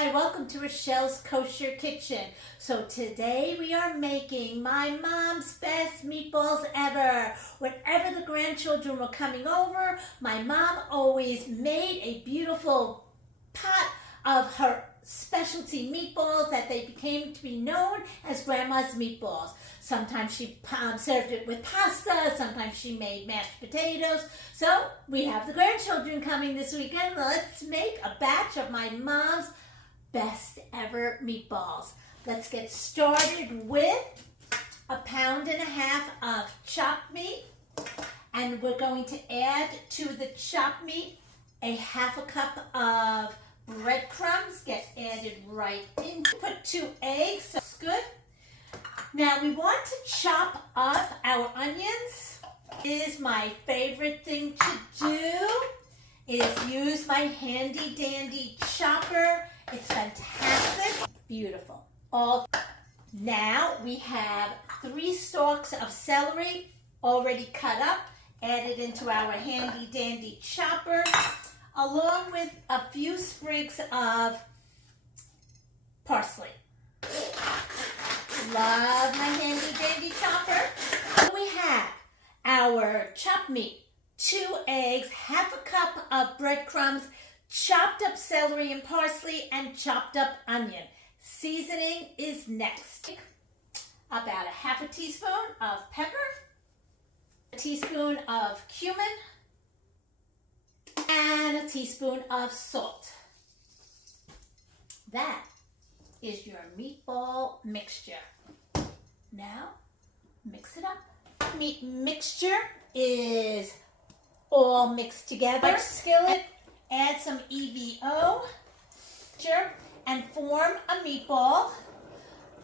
Hi, welcome to Rochelle's Kosher Kitchen. So today we are making my mom's best meatballs ever. Whenever the grandchildren were coming over, my mom always made a beautiful pot of her specialty meatballs that they became to be known as Grandma's Meatballs. Sometimes she served it with pasta, sometimes she made mashed potatoes. So we have the grandchildren coming this weekend. Let's make a batch of my mom's best ever meatballs. Let's get started with 1.5 pounds of chopped meat, and we're going to add to the chopped meat 1/2 cup of breadcrumbs. Get added right in. Put 2 eggs, so it's good. Now we want to chop up our onions. Is my favorite thing to do is use my handy dandy chopper. It's fantastic. Beautiful. Now we have 3 stalks of celery already cut up, added into our handy dandy chopper, along with a few sprigs of parsley. Love my handy dandy chopper. So we have our chopped meat, 2 eggs, 1/2 cup of breadcrumbs, chopped up celery and parsley, and chopped up onion. Seasoning is next. About 1/2 teaspoon of pepper, 1 teaspoon of cumin, and 1 teaspoon of salt. That is your meatball mixture. Now, mix it up. Meat mixture is all mixed together. Skillet, add some EVO and form a meatball.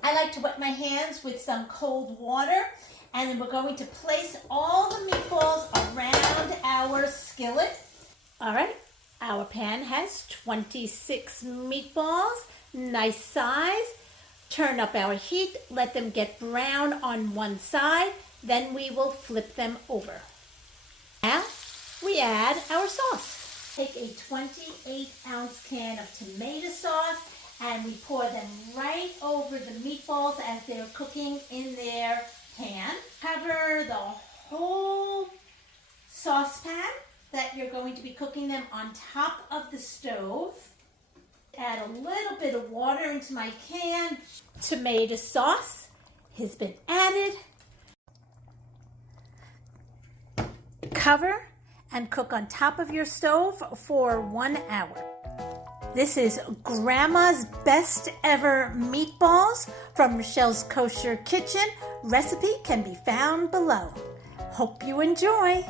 I like to wet my hands with some cold water, and then we're going to place all the meatballs around our skillet. All right, our pan has 26 meatballs, nice size. Turn up our heat, let them get brown on one side, then we will flip them over. Now, we add our sauce. Take a 28-ounce can of tomato sauce and we pour them right over the meatballs as they're cooking in their pan. Cover the whole saucepan that you're going to be cooking them on top of the stove. Add a little bit of water into my can. Tomato sauce has been added. Cover and cook on top of your stove for 1 hour. This is Grandma's best ever meatballs from Rochelle's Kosher Kitchen. Recipe can be found below. Hope you enjoy.